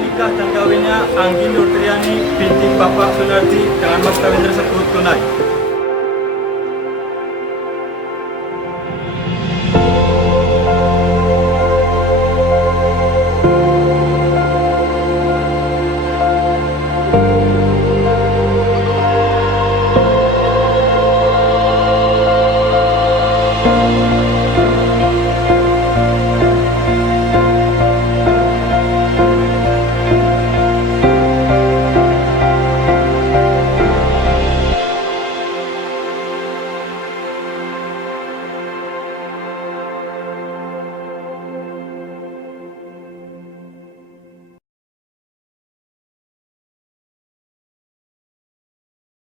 nikah dan kawinnya Anggi Nurtriani binti Bapak Sunardi dengan Mas Kawin tersebut tunai.